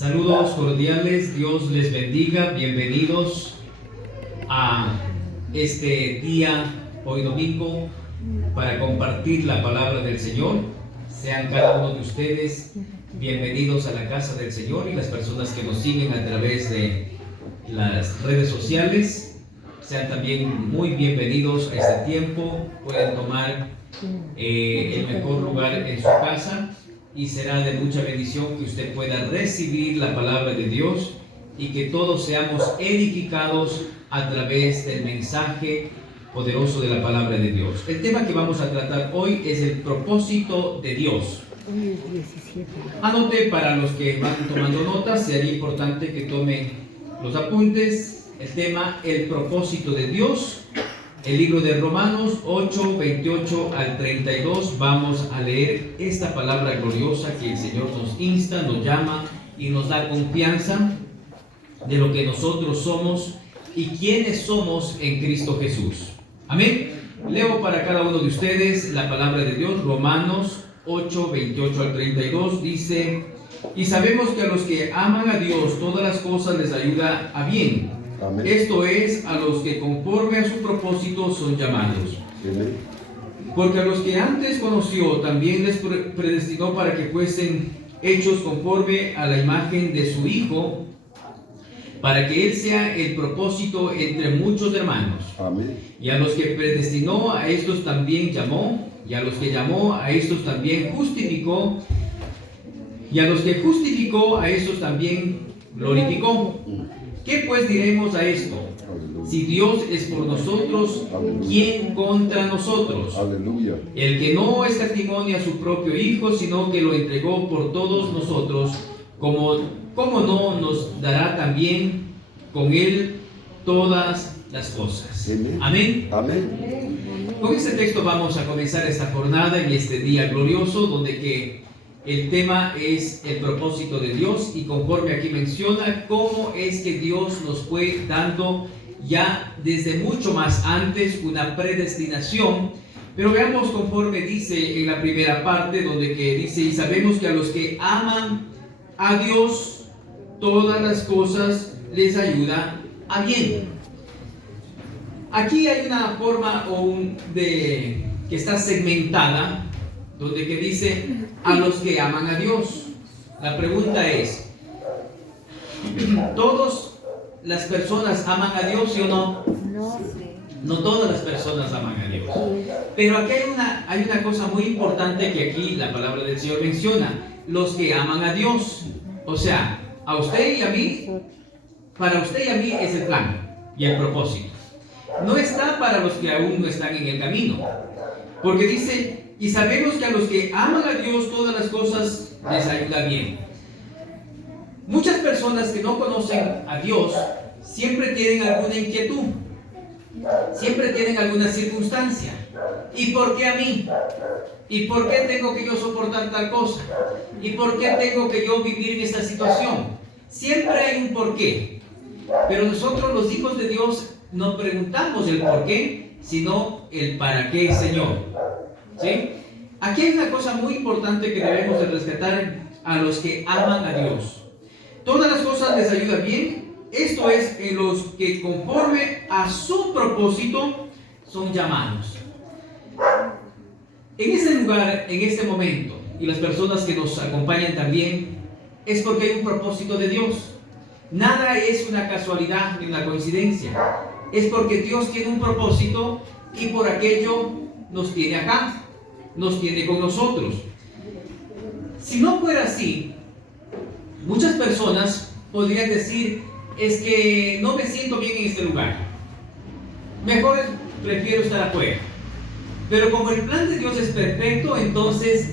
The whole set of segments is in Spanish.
Saludos cordiales, Dios les bendiga, bienvenidos a este día, hoy domingo, para compartir la palabra del Señor. Sean cada uno de ustedes bienvenidos a la casa del Señor, y las personas que nos siguen a través de las redes sociales, sean también muy bienvenidos a este tiempo. Pueden tomar el mejor lugar en su casa, y será de mucha bendición que usted pueda recibir la palabra de Dios y que todos seamos edificados a través del mensaje poderoso de la palabra de Dios. El tema que vamos a tratar hoy es el propósito de Dios. Anote, para los que van tomando notas, sería importante que tomen los apuntes. El tema, el propósito de Dios. El libro de Romanos 8, 28 al 32, vamos a leer esta palabra gloriosa que el Señor nos insta, nos llama y nos da confianza de lo que nosotros somos y quiénes somos en Cristo Jesús. Amén. Leo para cada uno de ustedes la palabra de Dios. Romanos 8, 28 al 32 dice: y sabemos que a los que aman a Dios todas las cosas les ayuda a bien. Amén. Esto es, a los que conforme a su propósito son llamados. Amén. Porque a los que antes conoció también les predestinó para que fuesen hechos conforme a la imagen de su Hijo, para que Él sea el propósito entre muchos hermanos. Amén. Y a los que predestinó, a estos también llamó, y a los que llamó, a estos también justificó, y a los que justificó, a estos también glorificó. ¿Qué pues diremos a esto? Si Dios es por nosotros, ¿quién contra nosotros? Aleluya. El que no escatimó a su propio Hijo, sino que lo entregó por todos nosotros, ¿cómo no nos dará también con Él todas las cosas? Amén. Amén. Con este texto vamos a comenzar esta jornada en este día glorioso, donde que el tema es el propósito de Dios, y conforme aquí menciona cómo es que Dios nos fue dando ya desde mucho más antes una predestinación. Pero veamos conforme dice en la primera parte, donde que dice: y sabemos que a los que aman a Dios todas las cosas les ayuda a bien. Aquí hay una forma que está segmentada, donde que dice a los que aman a Dios. La pregunta es: ¿todas las personas aman a Dios, sí o no? No todas las personas aman a Dios. Pero aquí hay una cosa muy importante que aquí la palabra del Señor menciona: los que aman a Dios. O sea, a usted y a mí, para usted y a mí es el plan y el propósito. No está para los que aún no están en el camino. Porque dice: y sabemos que a los que aman a Dios todas las cosas les ayuda bien. Muchas personas que no conocen a Dios siempre tienen alguna inquietud, siempre tienen alguna circunstancia. ¿Y por qué a mí? ¿Y por qué tengo que yo soportar tal cosa? ¿Y por qué tengo que yo vivir en esta situación? Siempre hay un por qué. Pero nosotros, los hijos de Dios, no preguntamos el por qué, sino el para qué, Señor. ¿Sí? Aquí hay una cosa muy importante que debemos de rescatar a los que aman a Dios. Todas las cosas les ayuda bien. Esto es, en los que conforme a su propósito son llamados. En este lugar, en este momento, y las personas que nos acompañan también, es porque hay un propósito de Dios. Nada es una casualidad ni una coincidencia. Es porque Dios tiene un propósito, y por aquello nos tiene acá, nos tiene con nosotros. Si no fuera así, muchas personas podrían decir: es que no me siento bien en este lugar, mejor prefiero estar afuera. Pero como el plan de Dios es perfecto, entonces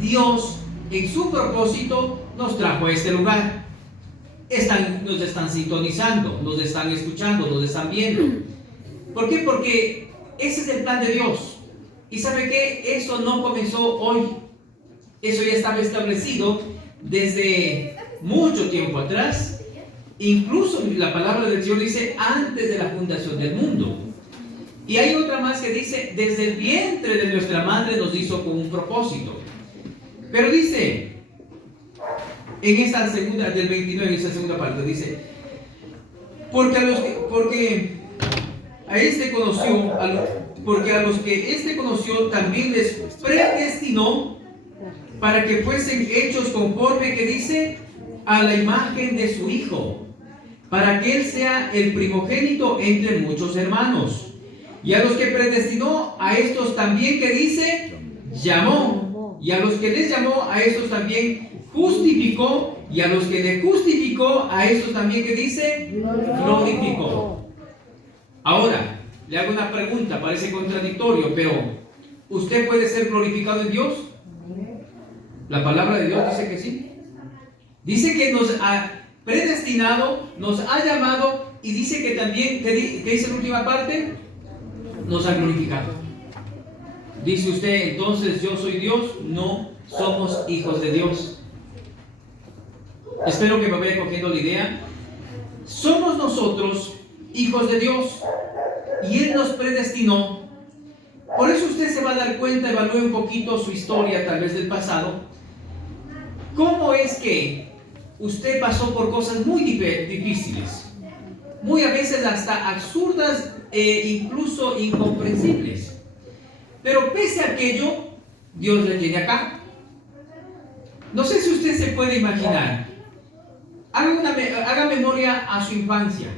Dios en su propósito nos trajo a este lugar. Nos están sintonizando, nos están escuchando, nos están viendo. ¿Por qué? Porque ese es el plan de Dios. ¿Y sabe qué? Eso no comenzó hoy. Eso ya estaba establecido desde mucho tiempo atrás. Incluso la palabra del Señor dice: antes de la fundación del mundo. Y hay otra más que dice: desde el vientre de nuestra madre nos hizo con un propósito. Pero dice: en esa segunda, del 29, en esa segunda parte, dice, porque a los que este conoció también les predestinó para que fuesen hechos conforme, que dice, a la imagen de su Hijo, para que Él sea el primogénito entre muchos hermanos. Y a los que predestinó, a estos también, que dice, llamó. Y a los que les llamó, a estos también justificó. Y a los que le justificó, a estos también, que dice, glorificó. Ahora, le hago una pregunta, parece contradictorio, pero ¿usted puede ser glorificado en Dios? La palabra de Dios dice que sí. Dice que nos ha predestinado, nos ha llamado, y dice que también, ¿qué dice la última parte? Nos ha glorificado. Dice usted, entonces yo soy Dios. No, somos hijos de Dios. Espero que me vaya cogiendo la idea. Somos nosotros hijos de Dios y Él nos predestinó. Por eso usted se va a dar cuenta, evalúe un poquito su historia, tal vez del pasado. ¿Cómo es que usted pasó por cosas muy difíciles? Muy a veces hasta absurdas e incluso incomprensibles. Pero pese a aquello, Dios le tiene acá. No sé si usted se puede imaginar. Haga memoria a su infancia.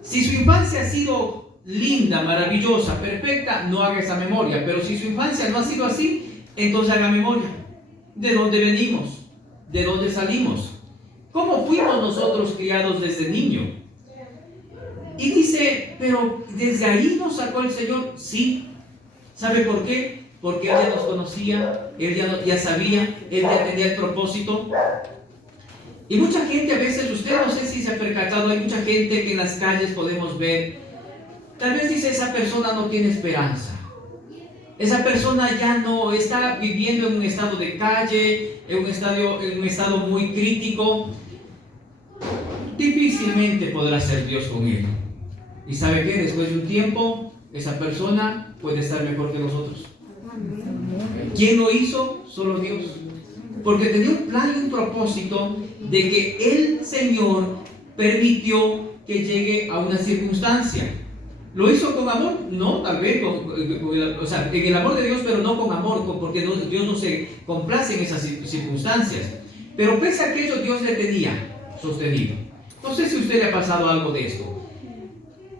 Si su infancia ha sido linda, maravillosa, perfecta, no haga esa memoria. Pero si su infancia no ha sido así, entonces haga memoria. ¿De dónde venimos? ¿De dónde salimos? ¿Cómo fuimos nosotros criados desde niño? Y dice, pero ¿desde ahí nos sacó el Señor? Sí. ¿Sabe por qué? Porque Él ya nos conocía, Él ya sabía, Él ya tenía el propósito. Y mucha gente, a veces, usted no sé si se ha percatado, hay mucha gente que en las calles podemos ver, tal vez dice, esa persona no tiene esperanza. Esa persona ya no está viviendo en un estado de calle, en un estado muy crítico. Difícilmente podrá ser Dios con él. ¿Y sabe qué? Después de un tiempo, esa persona puede estar mejor que nosotros. ¿Quién lo hizo? Solo Dios. Porque tenía un plan y un propósito de que el Señor permitió que llegue a una circunstancia. ¿Lo hizo con amor? No, tal vez en el amor de Dios, pero no con amor, porque Dios no se complace en esas circunstancias. Pero pese a aquello, Dios le tenía sostenido. No sé si a usted le ha pasado algo de esto.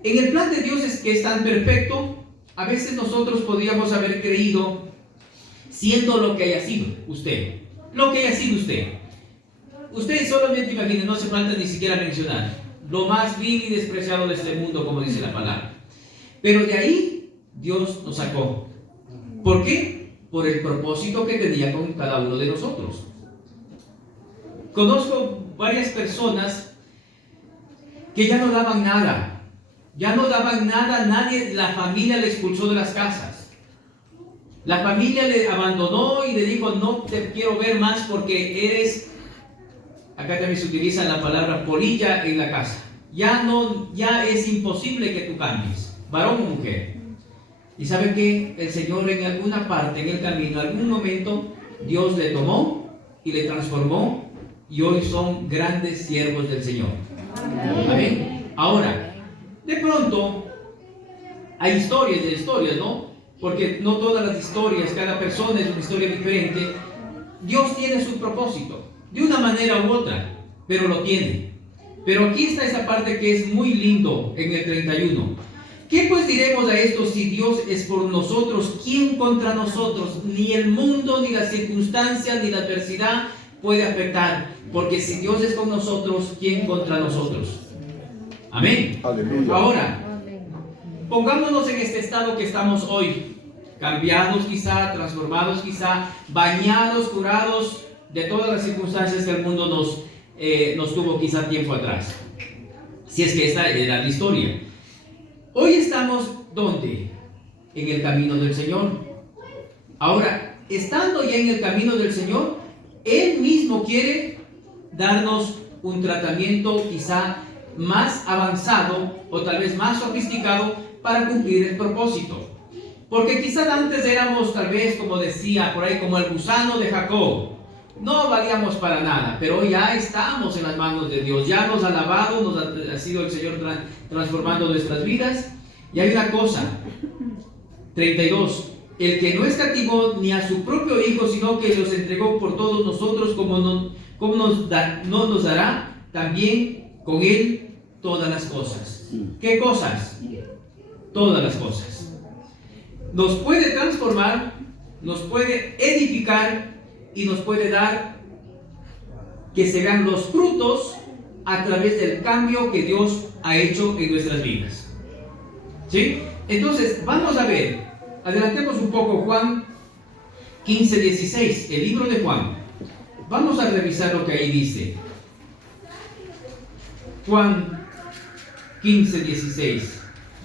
En el plan de Dios es que es tan perfecto, a veces nosotros podríamos haber creído, siendo lo que haya sido usted, lo que haya sido usted. Usted solamente imagine, no hace falta ni siquiera mencionar, lo más vil y despreciado de este mundo, como dice la palabra. Pero de ahí Dios nos sacó. ¿Por qué? Por el propósito que tenía con cada uno de nosotros. Conozco varias personas que ya no daban nada. Ya no daban nada, nadie, la familia le expulsó de las casas. La familia le abandonó y le dijo, no te quiero ver más porque eres, acá también se utiliza la palabra polilla en la casa. Ya es imposible que tú cambies, varón o mujer. Y sabe que el Señor en alguna parte, en el camino, en algún momento, Dios le tomó y le transformó y hoy son grandes siervos del Señor. Amén. Ahora, de pronto, hay historias de historias, ¿no? Porque no todas las historias, cada persona es una historia diferente. Dios tiene su propósito, de una manera u otra, pero lo tiene. Pero aquí está esa parte que es muy lindo en el 31. ¿Qué pues diremos a esto? Si Dios es por nosotros, ¿quién contra nosotros? Ni el mundo, ni las circunstancias, ni la adversidad puede afectar. Porque si Dios es con nosotros, ¿quién contra nosotros? Amén. Aleluya. Ahora, pongámonos en este estado que estamos hoy, cambiados quizá, transformados quizá, bañados, curados de todas las circunstancias que el mundo nos tuvo quizá tiempo atrás. Si es que esta era la historia. Hoy estamos, ¿dónde? En el camino del Señor. Ahora, estando ya en el camino del Señor, Él mismo quiere darnos un tratamiento quizá más avanzado o tal vez más sofisticado para cumplir el propósito. Porque quizás antes éramos tal vez, como decía por ahí, como el gusano de Jacob, no valíamos para nada, pero hoy ya estamos en las manos de Dios, ya nos ha lavado, ha sido el Señor transformando nuestras vidas. Y hay una cosa, 32, el que no escatimó ni a su propio Hijo, sino que los entregó por todos nosotros, ¿cómo no nos dará también con Él todas las cosas? ¿Qué cosas? Todas las cosas. Nos puede transformar, nos puede edificar y nos puede dar que se vean los frutos a través del cambio que Dios ha hecho en nuestras vidas. ¿Sí? Entonces, vamos a ver, adelantemos un poco Juan 15:16, el libro de Juan. Vamos a revisar lo que ahí dice. Juan 15:16.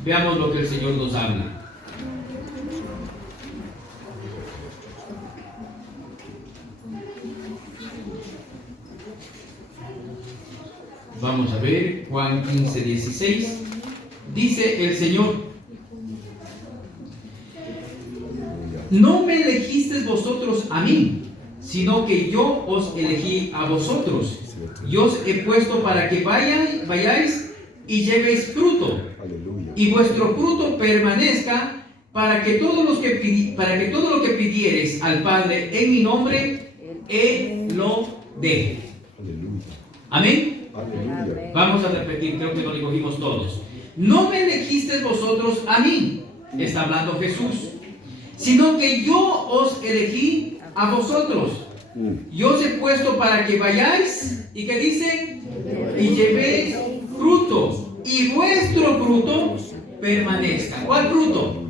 Veamos lo que el Señor nos habla. Vamos a ver, Juan 15:16. Dice el Señor: no me elegisteis vosotros a mí, sino que yo os elegí a vosotros. Yo os he puesto para que vayáis y llevéis fruto, y vuestro fruto permanezca, para que todo lo que pidiereis al Padre en mi nombre, Él lo dé. Amén. Aleluya. Vamos a repetir, creo que lo recogimos todos. No me elegisteis vosotros a mí, está hablando Jesús, sino que yo os elegí a vosotros. Yo os he puesto para que vayáis, ¿y qué dice? Y llevéis fruto, y vuestro fruto permanezca. ¿Cuál fruto?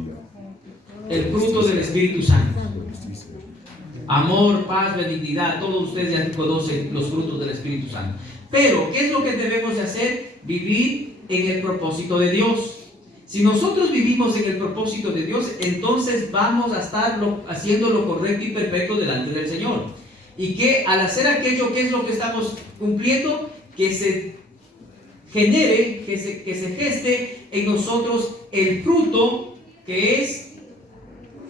El fruto del Espíritu Santo. Amor, paz, benignidad, todos ustedes ya conocen los frutos del Espíritu Santo. Pero, ¿qué es lo que debemos de hacer? Vivir en el propósito de Dios. Si nosotros vivimos en el propósito de Dios, entonces vamos a estar haciendo lo correcto y perfecto delante del Señor. Y que al hacer aquello, ¿qué es lo que estamos cumpliendo? Que se genere, que se geste en nosotros el fruto que es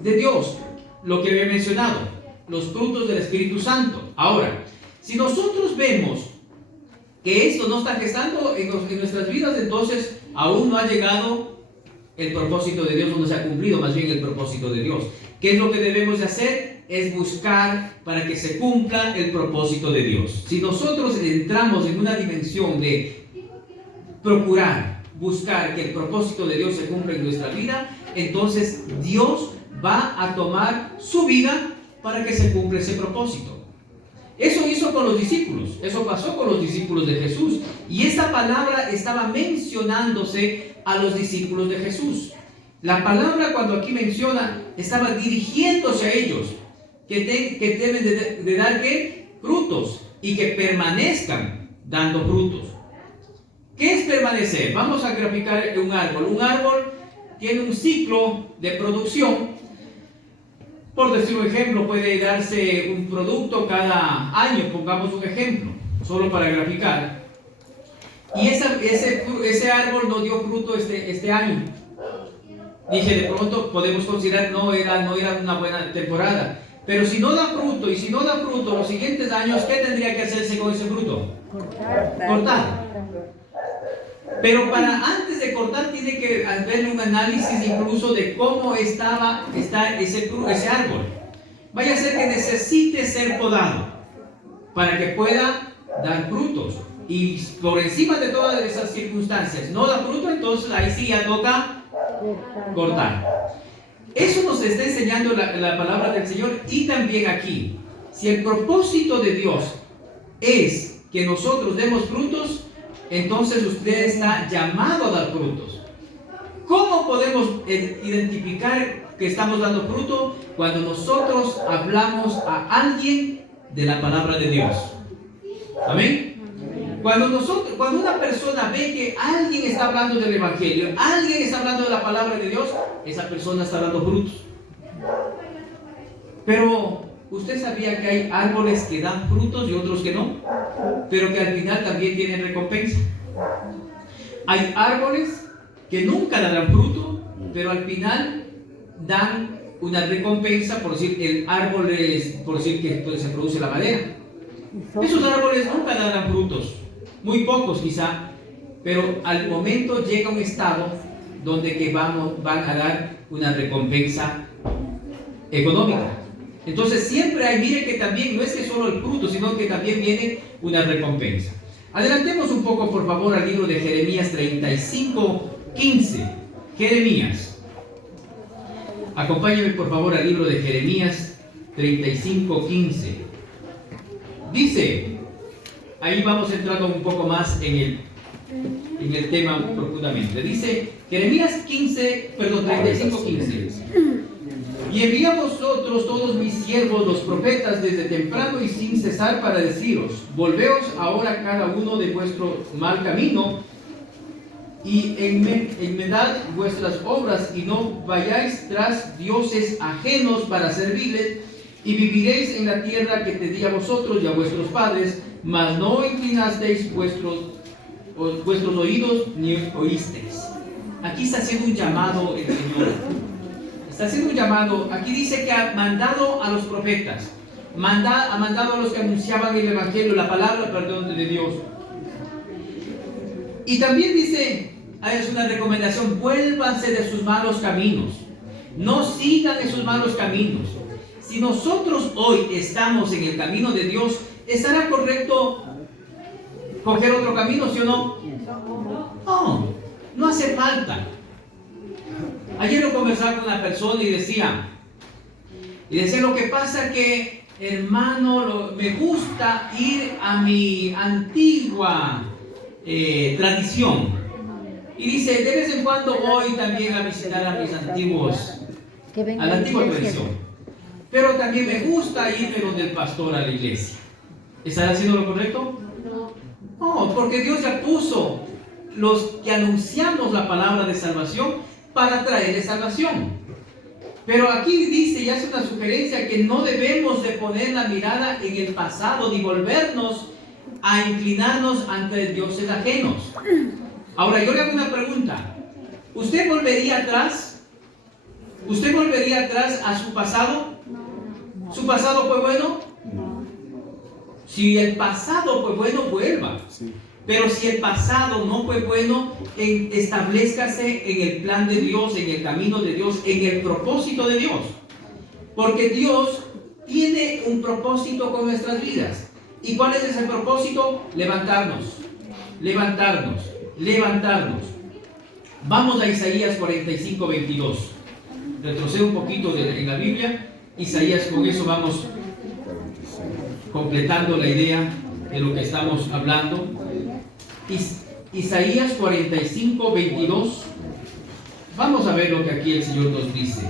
de Dios. Lo que había mencionado, los frutos del Espíritu Santo. Ahora, si nosotros vemos que esto no está gestando en nuestras vidas, entonces aún no ha llegado el propósito de Dios, no se ha cumplido más bien el propósito de Dios. ¿Qué es lo que debemos de hacer? Es buscar para que se cumpla el propósito de Dios. Si nosotros entramos en una dimensión de procurar, buscar que el propósito de Dios se cumpla en nuestra vida, entonces Dios va a tomar su vida para que se cumpla ese propósito. Eso hizo con los discípulos, eso pasó con los discípulos de Jesús. Y esta palabra estaba mencionándose a los discípulos de Jesús. La palabra, cuando aquí menciona, estaba dirigiéndose a ellos, que deben de dar ¿qué? Frutos, y que permanezcan dando frutos. ¿Qué es permanecer? Vamos a graficar un árbol. Un árbol tiene un ciclo de producción. Por decir un ejemplo, puede darse un producto cada año, pongamos un ejemplo, solo para graficar. Y ese árbol no dio fruto este año. Dije, de pronto podemos considerar no era una buena temporada. Pero si no da fruto, y si no da fruto los siguientes años, ¿qué tendría que hacerse con ese fruto? Cortar. Pero antes de cortar tiene que haber un análisis incluso de cómo está ese árbol. Vaya a ser que necesite ser podado para que pueda dar frutos. Y por encima de todas esas circunstancias no da fruto, entonces ahí sí ya toca cortar. Eso nos está enseñando la palabra del Señor. Y también aquí, si el propósito de Dios es que nosotros demos frutos, entonces usted está llamado a dar frutos. ¿Cómo podemos identificar que estamos dando fruto? Cuando nosotros hablamos a alguien de la palabra de Dios. ¿Amén? Cuando una persona ve que alguien está hablando del Evangelio, alguien está hablando de la palabra de Dios, esa persona está dando frutos. Pero ¿usted sabía que hay árboles que dan frutos y otros que no? Pero que al final también tienen recompensa. Hay árboles que nunca darán fruto, pero al final dan una recompensa, por decir, el árbol es, por decir que se produce la madera. Esos árboles nunca darán frutos, muy pocos quizá, pero al momento llega un estado donde que van a dar una recompensa económica. Entonces siempre hay, mire que también no es que solo el fruto, sino que también viene una recompensa. Adelantemos un poco, por favor, al libro de Jeremías 35:15. Jeremías. Acompáñame, por favor, al libro de Jeremías 35:15. Dice, ahí vamos entrando un poco más en el tema profundamente. Dice Jeremías 35:15. Y envié a vosotros todos mis siervos, los profetas, desde temprano y sin cesar, para deciros: volveos ahora cada uno de vuestro mal camino y enmendad vuestras obras, y no vayáis tras dioses ajenos para servirles, y viviréis en la tierra que te di a vosotros y a vuestros padres, mas no inclinasteis vuestros oídos ni oísteis. Aquí está haciendo un llamado el Señor. Está haciendo un llamado. Aquí dice que ha mandado a los profetas, ha mandado a los que anunciaban el evangelio, la palabra, perdón, de Dios. Y también dice, es una recomendación: vuélvanse de sus malos caminos, no sigan en sus malos caminos. Si nosotros hoy estamos en el camino de Dios, ¿estará correcto coger otro camino, sí o no? No, no hace falta. Ayer lo conversaba con una persona y decía, lo que pasa que, hermano, me gusta ir a mi antigua tradición. Y dice, de vez en cuando voy también a visitar a mis antiguos, a la antigua tradición. Pero también me gusta irme donde el pastor a la iglesia. ¿Estará haciendo lo correcto? No, porque Dios ya puso los que anunciamos la palabra de salvación para traerle salvación. Pero aquí dice, y hace una sugerencia, que no debemos de poner la mirada en el pasado ni volvernos a inclinarnos ante dioses ajenos. Ahora yo le hago una pregunta: ¿usted volvería atrás? ¿Usted volvería atrás a su pasado? ¿Su pasado fue bueno? Si el pasado fue bueno, vuelva. Pero si el pasado no fue bueno, establezcase en el plan de Dios, en el camino de Dios, en el propósito de Dios. Porque Dios tiene un propósito con nuestras vidas. ¿Y cuál es ese propósito? Levantarnos, levantarnos, levantarnos. Vamos a Isaías 45:22. Retrocedo un poquito en la Biblia. Isaías, con eso vamos completando la idea de lo que estamos hablando. Isaías 45:22. Vamos a ver lo que aquí el Señor nos dice.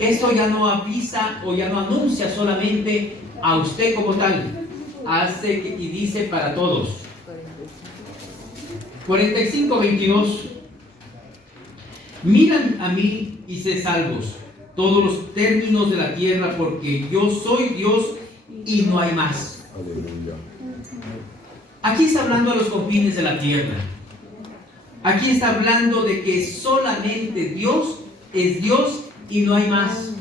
Esto ya no avisa o ya no anuncia solamente a usted como tal, hace y dice para todos. 45:22. Miran a mí y sé salvos todos los términos de la tierra, porque yo soy Dios y no hay más. Aleluya. Aquí está hablando a los confines de la tierra. Aquí está hablando de que solamente Dios es Dios y no hay más.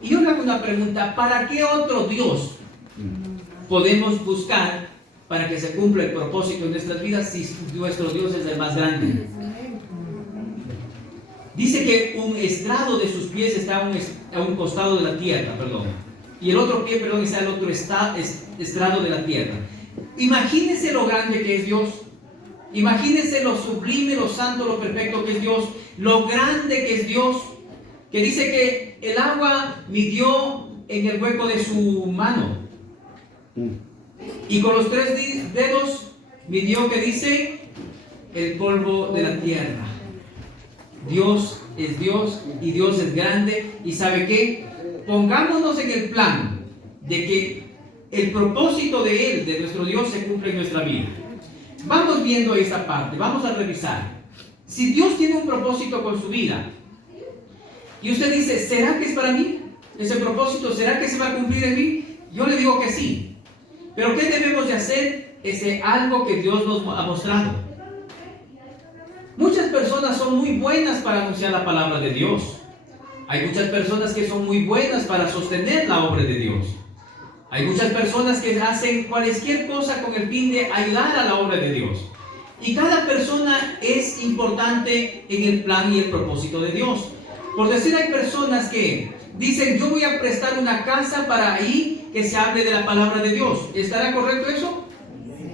Y yo le hago una pregunta: ¿para qué otro Dios podemos buscar para que se cumpla el propósito de nuestras vidas si nuestro Dios es el más grande? Dice que un estrado de sus pies está a un costado de la tierra, y el otro pie, está al otro estrado de la tierra. Imagínense lo grande que es Dios. Imagínense lo sublime, lo santo, lo perfecto que es Dios, lo grande que es Dios, que dice que el agua midió en el hueco de su mano, y con los 3 dedos midió, que dice, el polvo de la tierra. Dios es Dios y Dios es grande. ¿Y sabe qué? Pongámonos en el plan de que el propósito de Él, de nuestro Dios, se cumple en nuestra vida. Vamos viendo esta parte, vamos a revisar. Si Dios tiene un propósito con su vida y usted dice, ¿será que es para mí ese propósito? ¿Será que se va a cumplir en mí? Yo le digo que sí. Pero ¿qué debemos de hacer? Ese algo que Dios nos ha mostrado. Muchas personas son muy buenas para anunciar la palabra de Dios. Hay muchas personas que son muy buenas para sostener la obra de Dios. Hay muchas personas que hacen cualquier cosa con el fin de ayudar a la obra de Dios. Y cada persona es importante en el plan y el propósito de Dios. Por decir, hay personas que dicen, yo voy a prestar una casa para ahí que se hable de la palabra de Dios. ¿Estará correcto eso?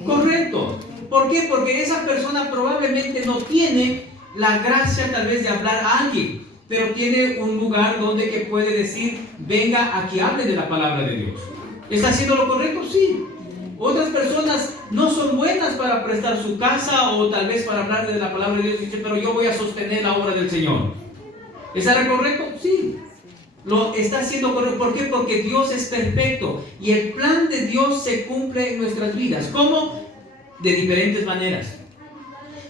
Correcto. ¿Por qué? Porque esa persona probablemente no tiene la gracia tal vez de hablar a alguien, pero tiene un lugar donde que puede decir, venga a que hable de la palabra de Dios. ¿Está haciendo lo correcto? Sí. Otras personas no son buenas para prestar su casa o tal vez para hablar de la palabra de Dios, y dicen, pero yo voy a sostener la obra del Señor. ¿Estará correcto? Sí. Lo está haciendo correcto. ¿Por qué? Porque Dios es perfecto y el plan de Dios se cumple en nuestras vidas. ¿Cómo? De diferentes maneras.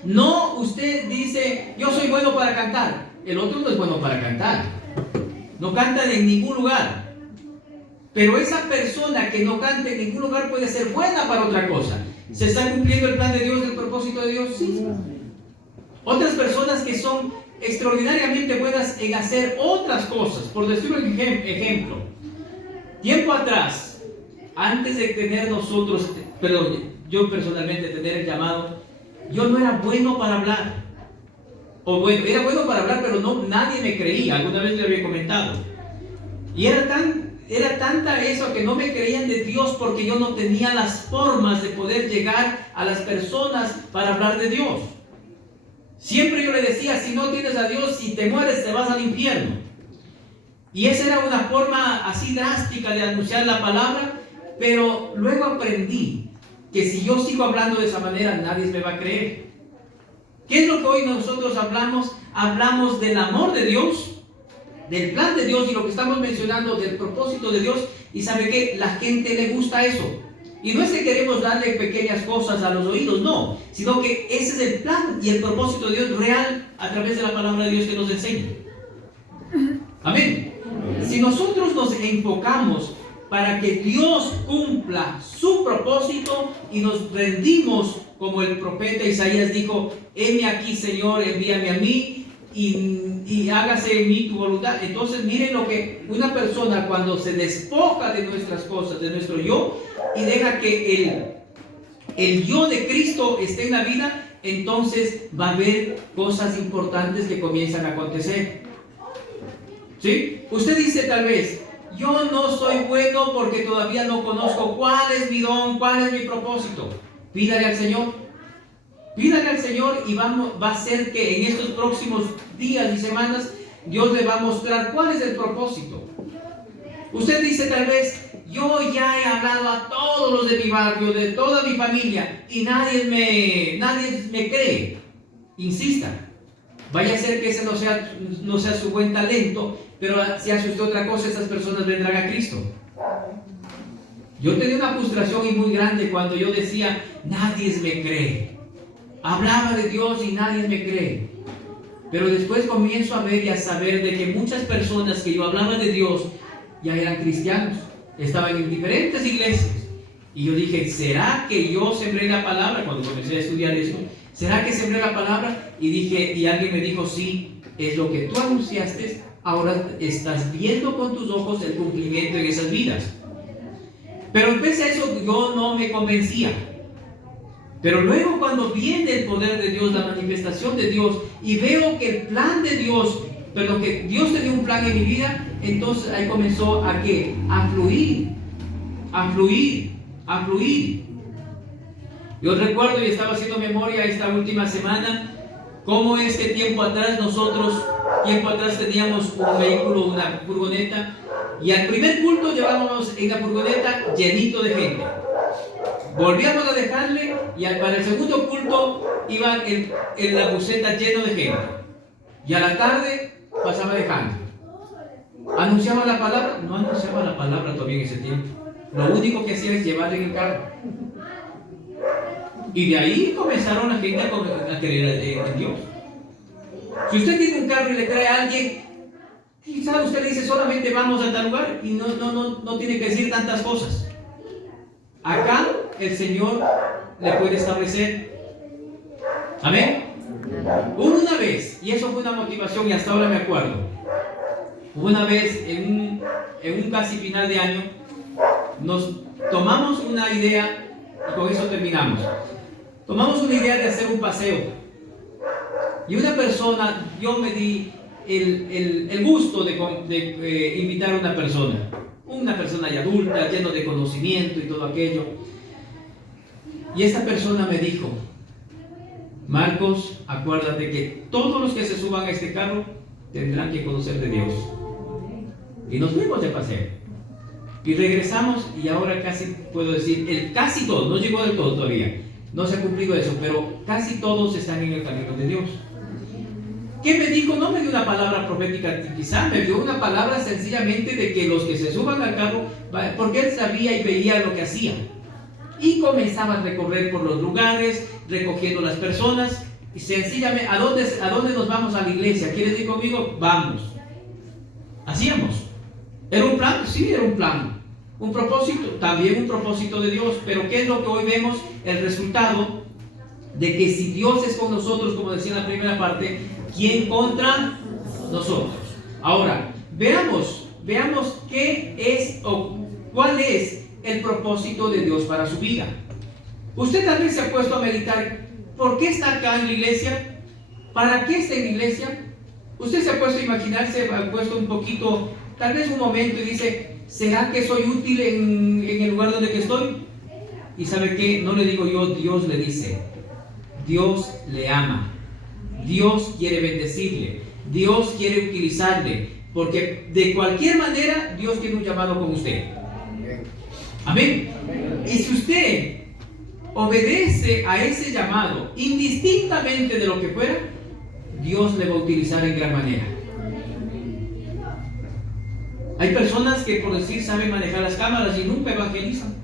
No, usted dice, yo soy bueno para cantar. El otro no es bueno para cantar. No canta en ningún lugar. Pero esa persona que no canta en ningún lugar puede ser buena para otra cosa. ¿Se está cumpliendo el plan de Dios, el propósito de Dios? Sí. Otras personas que son extraordinariamente buenas en hacer otras cosas. Por decirlo un ejemplo. Tiempo atrás, antes de tener nosotros, perdón, yo personalmente tener el llamado, yo no era bueno para hablar. O bueno, era bueno para hablar, pero no, nadie me creía. Alguna vez le había comentado. Y era tanta eso que no me creían de Dios porque yo no tenía las formas de poder llegar a las personas para hablar de Dios. Siempre yo le decía, si no tienes a Dios, si te mueres te vas al infierno. Y esa era una forma así drástica de anunciar la palabra, pero luego aprendí que si yo sigo hablando de esa manera, nadie me va a creer. ¿Qué es lo que hoy nosotros hablamos? Hablamos del amor de Dios, del plan de Dios y lo que estamos mencionando del propósito de Dios. Y ¿sabe qué? La gente le gusta eso. Y no es que queremos darle pequeñas cosas a los oídos, no, sino que ese es el plan y el propósito de Dios real a través de la palabra de Dios que nos enseña. Amén. Si nosotros nos enfocamos para que Dios cumpla su propósito y nos rendimos como el profeta Isaías dijo, heme aquí, Señor, envíame a mí y hágase en mí tu voluntad. Entonces miren lo que una persona cuando se despoja de nuestras cosas, de nuestro yo, y deja que el yo de Cristo esté en la vida, entonces va a haber cosas importantes que comienzan a acontecer. ¿Sí? Usted dice tal vez, yo no soy bueno porque todavía no conozco cuál es mi don, cuál es mi propósito. Pídale al Señor. Pídale al Señor y va a ser que en estos próximos días y semanas Dios le va a mostrar cuál es el propósito. Usted dice tal vez, yo ya he hablado a todos los de mi barrio, de toda mi familia, y nadie me cree. Insista. Vaya a ser que ese no sea su buen talento, pero si hace usted otra cosa, esas personas vendrán a Cristo. Yo tenía una frustración muy grande cuando yo decía, nadie me cree. Hablaba de Dios y nadie me cree. Pero después comienzo a ver y a saber de que muchas personas que yo hablaba de Dios ya eran cristianos. Estaban en diferentes iglesias. Y yo dije, ¿será que yo sembré la palabra? Cuando comencé a estudiar esto, ¿será que sembré la palabra? Y dije, y alguien me dijo, sí, es lo que tú anunciaste, ahora estás viendo con tus ojos el cumplimiento en esas vidas. Pero pese a eso, yo no me convencía. Pero luego cuando viene el poder de Dios, la manifestación de Dios, y veo que el plan de Dios, pero que Dios tenía un plan en mi vida, entonces ahí comenzó a ¿qué? A fluir. Yo recuerdo y estaba haciendo memoria esta última semana, cómo tiempo atrás teníamos un vehículo, una furgoneta, y al primer culto llevábamos en la furgoneta llenito de gente. Volvíamos a dejarle y para el segundo culto iba en la buseta lleno de gente. Y a la tarde pasaba dejando. ¿Anunciaba la palabra? No anunciaba la palabra todavía en ese tiempo. Lo único que hacía es llevarle en el carro. Y de ahí comenzaron la gente a creer en Dios. Si usted tiene un carro y le trae a alguien, quizás usted le dice solamente vamos a tal lugar y no tiene que decir tantas cosas. Acá el Señor le puede establecer. Amén. Una vez, y eso fue una motivación y hasta ahora me acuerdo. Una vez en un casi final de año, nos tomamos una idea, y con eso terminamos. Tomamos una idea de hacer un paseo. Y una persona, yo me di el gusto de invitar a una persona ya adulta, lleno de conocimiento y todo aquello. Y esta persona me dijo: Marcos, acuérdate que todos los que se suban a este carro tendrán que conocer de Dios. Y nos fuimos de paseo. Y regresamos, y ahora casi puedo decir, casi todos, no llegó del todo todavía, no se ha cumplido eso, pero casi todos están en el camino de Dios. ¿Qué me dijo? No me dio una palabra profética, quizá me dio una palabra sencillamente de que los que se suban al carro, porque él sabía y veía lo que hacían. Y comenzaba a recorrer por los lugares, recogiendo las personas, y sencillamente, ¿a dónde nos vamos? A la iglesia. ¿Quieres ir conmigo? Vamos. Hacíamos. ¿Era un plan? Sí, era un plan. Un propósito, también un propósito de Dios. Pero ¿qué es lo que hoy vemos? El resultado de que si Dios es con nosotros, como decía en la primera parte, ¿quién contra nosotros? Ahora, veamos qué es o cuál es el propósito de Dios para su vida. Usted también se ha puesto a meditar, ¿por qué está acá en la iglesia? ¿Para qué está en la iglesia? Usted se ha puesto a imaginarse, ha puesto un poquito, tal vez un momento, y dice: ¿será que soy útil en el lugar donde que estoy? Y ¿sabe qué? No le digo yo, Dios le dice. Dios le ama. Dios quiere bendecirle. Dios quiere utilizarle. Porque de cualquier manera Dios tiene un llamado con usted. Amén. Y si usted obedece a ese llamado, indistintamente de lo que fuera, Dios le va a utilizar en gran manera. Hay personas que, por decir, saben manejar las cámaras y nunca evangelizan,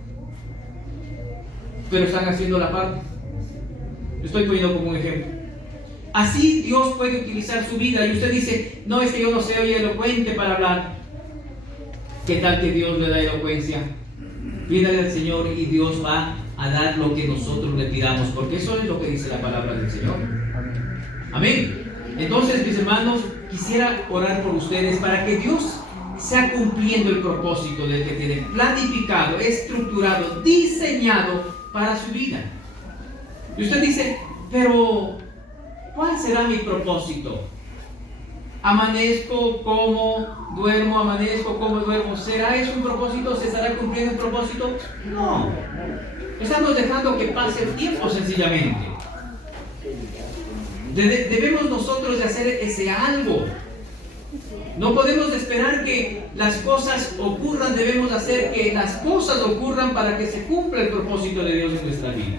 pero están haciendo la parte. Estoy poniendo como un ejemplo. Así Dios puede utilizar su vida. Y usted dice: no, es que yo no soy elocuente para hablar. ¿Qué tal que Dios le da elocuencia? Pídale al Señor y Dios va a dar lo que nosotros le pidamos, porque eso es lo que dice la palabra del Señor. Amén. Entonces, mis hermanos, quisiera orar por ustedes para que Dios sea cumpliendo el propósito del que tiene planificado, estructurado, diseñado para su vida. Y usted dice: pero ¿cuál será mi propósito? Amanezco, como, duermo, amanezco, como, duermo. ¿Será eso un propósito? ¿Se estará cumpliendo el propósito? No. Estamos dejando que pase el tiempo sencillamente. Debemos nosotros de hacer ese algo. No podemos esperar que las cosas ocurran, debemos hacer que las cosas ocurran para que se cumpla el propósito de Dios en nuestra vida.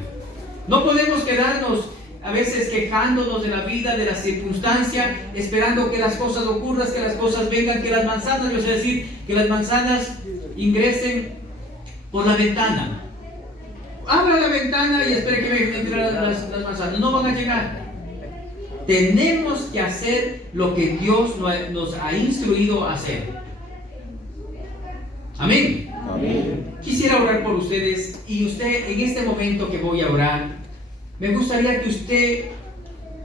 No podemos quedarnos a veces quejándonos de la vida, de la circunstancia, esperando que las cosas ocurran, que las cosas vengan, que las manzanas, es decir, que las manzanas ingresen por la ventana. Abra la ventana y espere que entren las manzanas. No van a llegar. Tenemos que hacer lo que Dios nos ha instruido a hacer. Amén. Amén. Quisiera orar por ustedes, y usted, en este momento que voy a orar, me gustaría que usted,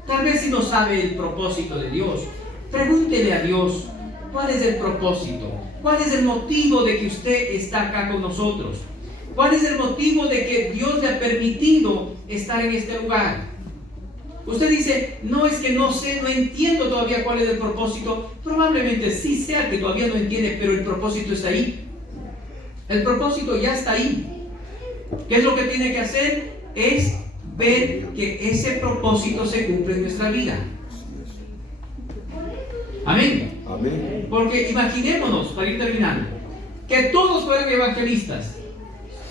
tal vez si no sabe el propósito de Dios, pregúntele a Dios: ¿cuál es el propósito? ¿Cuál es el motivo de que usted está acá con nosotros? ¿Cuál es el motivo de que Dios le ha permitido estar en este lugar? Usted dice: no, es que no sé, no entiendo todavía cuál es el propósito. Probablemente sí sea que todavía no entiende, pero el propósito está ahí. El propósito ya está ahí. ¿Qué es lo que tiene que hacer? Es ver que ese propósito se cumple en nuestra vida. Amén. Amén. Porque imaginémonos, para ir terminando, que todos fueran evangelistas.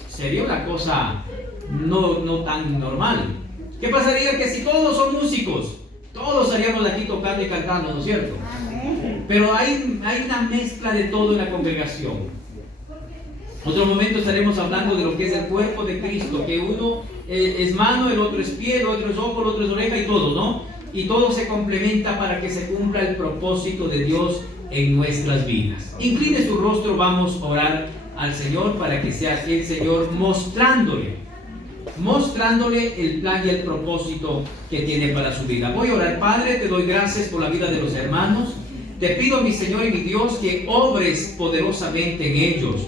Sería una cosa no tan normal. ¿Qué pasaría que si todos son músicos? Todos estaríamos aquí tocando y cantando, ¿no es cierto? Amén. Pero hay una mezcla de todo en la congregación. Otro momento estaremos hablando de lo que es el cuerpo de Cristo, que uno es mano, el otro es pie, el otro es ojo, el otro es oreja, y todo, ¿no? Y todo se complementa para que se cumpla el propósito de Dios en nuestras vidas. Incline su rostro, vamos a orar al Señor para que sea el Señor mostrándole el plan y el propósito que tiene para su vida. Voy a orar. Padre, te doy gracias por la vida de los hermanos. te pido, mi Señor y mi Dios, que obres poderosamente en ellos.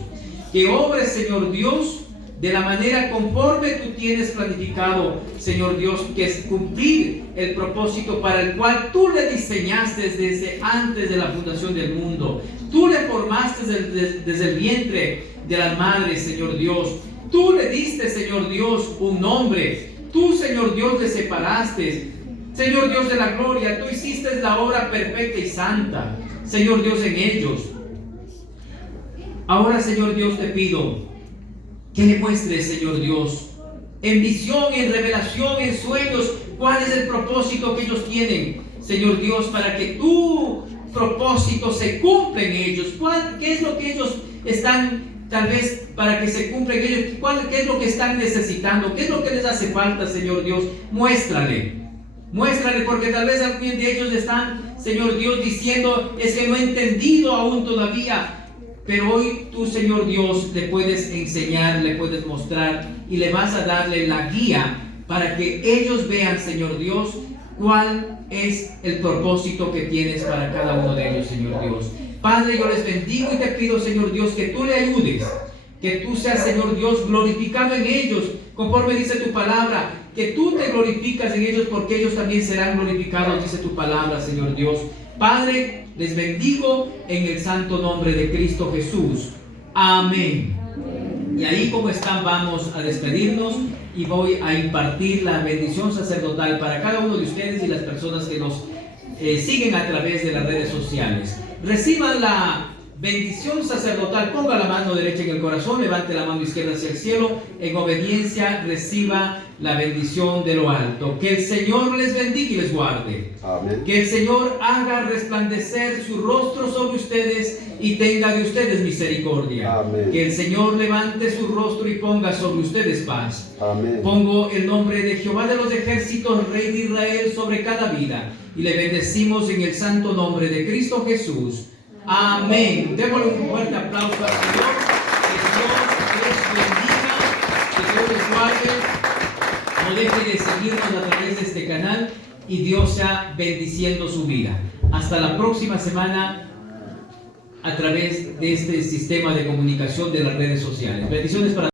Que obres, Señor Dios, de la manera conforme tú tienes planificado, Señor Dios, que es cumplir el propósito para el cual tú le diseñaste desde antes de la fundación del mundo. Tú le formaste desde el vientre de las madres, Señor Dios. Tú le diste, Señor Dios, un nombre. Tú, Señor Dios, le separaste. Señor Dios de la gloria, tú hiciste la obra perfecta y santa, Señor Dios, en ellos. Ahora, Señor Dios, te pido que le muestres, Señor Dios, en visión, en revelación, en sueños, cuál es el propósito que ellos tienen, Señor Dios, para que tu propósito se cumpla en ellos. ¿Qué es lo que ellos están, tal vez, para que se cumpla en ellos? ¿Qué es lo que están necesitando? ¿Qué es lo que les hace falta, Señor Dios? Muéstrale, porque tal vez algunos de ellos están, Señor Dios, diciendo, es que no he entendido aún todavía. Pero hoy tú, Señor Dios, le puedes enseñar, le puedes mostrar y le vas a darle la guía para que ellos vean, Señor Dios, cuál es el propósito que tienes para cada uno de ellos, Señor Dios. Padre, yo les bendigo y te pido, Señor Dios, que tú le ayudes, que tú seas, Señor Dios, glorificado en ellos, conforme dice tu palabra, que tú te glorificas en ellos porque ellos también serán glorificados, dice tu palabra, Señor Dios. Padre, les bendigo en el santo nombre de Cristo Jesús. Amén. Y ahí como están, vamos a despedirnos y voy a impartir la bendición sacerdotal para cada uno de ustedes y las personas que nos siguen a través de las redes sociales. Reciban la bendición sacerdotal. Ponga la mano derecha en el corazón, levante la mano izquierda hacia el cielo. En obediencia reciba la bendición de lo alto. Que el Señor les bendiga y les guarde. Amén. Que el Señor haga resplandecer su rostro sobre ustedes y tenga de ustedes misericordia. Amén. Que el Señor levante su rostro y ponga sobre ustedes paz. Amén. Pongo el nombre de Jehová de los ejércitos, Rey de Israel, sobre cada vida y le bendecimos en el santo nombre de Cristo Jesús. Amén. Démosle un fuerte aplauso al Señor. Que Dios les bendiga, que Dios les guarde. No deje de seguirnos a través de este canal y Dios sea bendiciendo su vida. Hasta la próxima semana a través de este sistema de comunicación de las redes sociales. Bendiciones para